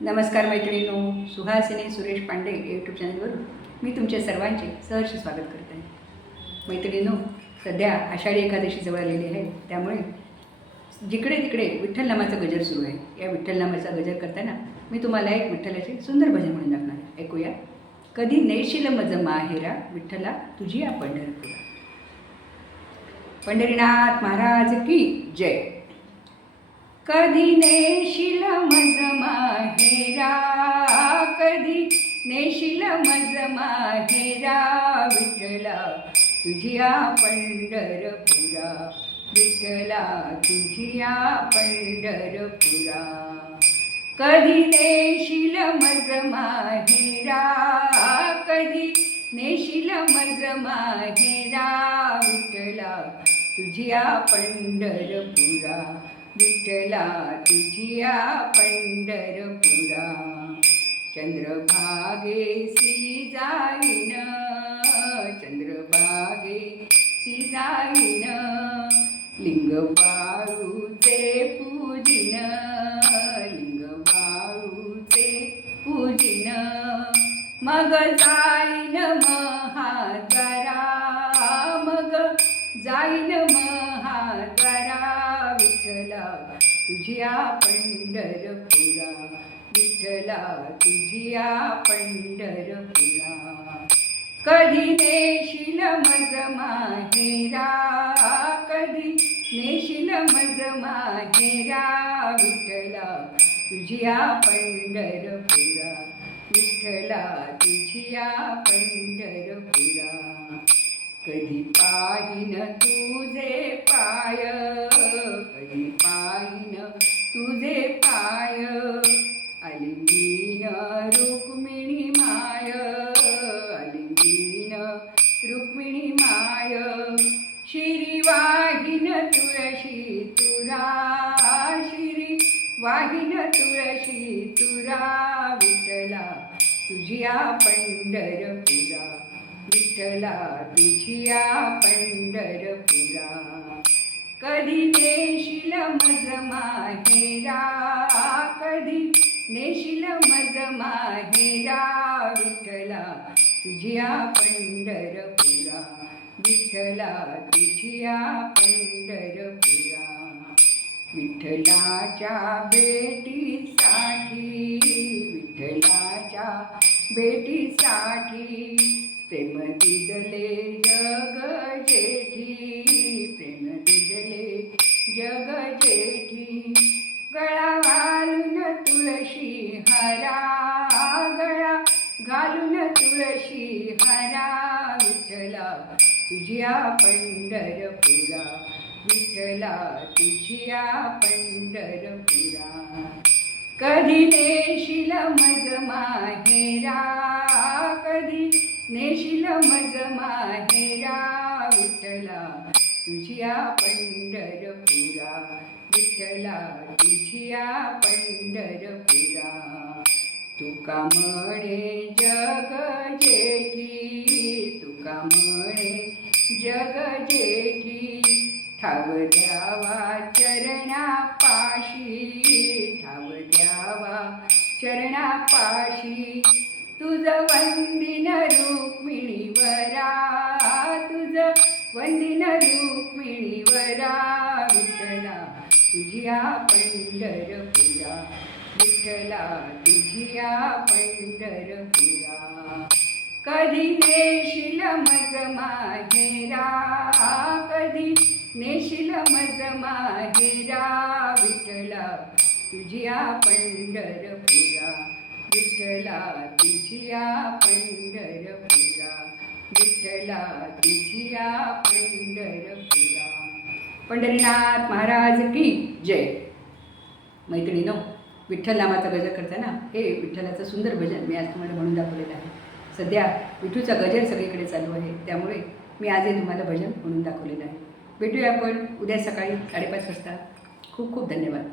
नमस्कार मैत्रिणींनो सुहासिनी सुरेश पांडे यूट्यूब चॅनलवरून मी तुमच्या सर्वांचे सहर्ष स्वागत करते मैत्रिणींनो सध्या आषाढी एकादशी जवळ आलेली आहे त्यामुळे जिकडे तिकडे विठ्ठल नामाचा गजर सुरू आहे. या विठ्ठल नामाचा गजर करताना मी तुम्हाला एक विठ्ठलाचे सुंदर भजन म्हणून दाखणार आहे. ऐकूया. कधी नैशिल मज माहेरा विठ्ठला तुझी या पंढरपुरा पंढरीनाथ महाराज की जय. कधी नेशील मज माहेरा कधी नेशील मज माहेरा विठला तुझिया पंढरपुरा विठला तुझिया पंढरपुरा. कधी नेशील मज माहेरा कधी नेशील मज माहेरा विठला तुझिया पंढरपुरा. विठ्ठला तुझिया पंढरपुरा चंद्रभागेसी जाईन चंद्रभागेसी जाईन लिंग बाळूचे पूजिन लिंग बाळूचे पूजिन. मग जाईन महाद्वारा मग जाईन महाद्वारा तुझिया पंढरपुरा विठ्ठला तुझिया पंढरपुरा. कधी नेशील मज माहेरा कधी नेशील मज माहेरा विठ्ठला तुझिया पंढरपुरा. विठ्ठला तुझिया पंढरपुरा. कधी पाहिन तुझे पाय वाहिन तुळशी तुरा विठला तुझिया पंढरपुरा. विठला तुझिया पंढरपुरा. कधी नेशील मज माहेरा कधी नेशील मज माहेरा विठला तुझिया पंढरपुरा. विठला तुझिया पंढर विठ्ठलाच्या भेटीसाठी विठ्ठलाच्या भेटीसाठी प्रेम दिदले जग जेठी प्रेम दिदले जग जेठी. गळा घालून तुळशी हरा गळा घालून तुळशी हरा. विठ्ठला तुझ्या पंढरपुरा विठला तुझिया पंढरपुरा कधी नेशील मज माहेरा? कधी नेशील मज माहेरा? विठला तुझिया पंढरपुरा विठला तुझिया पंढरपुरा तुका म्हणे जग पाशी ठाव द्यावा चरणा पाशी तुझ वंदिन रुक्मिणीवरा तुझ वंदिन रुक्मिणीवरा विठ्ठला तुझिया पंढरपुरा. विठ्ठला तुझिया पंढरपुरा. कधी नेशील मग माहेरा कधी नेशील मज माहेरा विठ्ठला तुझिया पंढरपुरा. विठला तुझिया पंढरपुरा. विठला तुझिया पंढरपुरा. पंढरीनाथ महाराज की जय. मैत्रिणीनो विठ्ठल नामाचा गजर करताना हे विठ्ठलाचं सुंदर भजन मी आज तुम्हाला म्हणून दाखवलेलं आहे. सध्या विठूचा गजर सगळीकडे चालू आहे. त्यामुळे मी आज हे तुम्हाला भजन म्हणून दाखवलेलं आहे. भेटूया आपण उद्या सकाळी साडेपाच वाजता. खूप खूप धन्यवाद.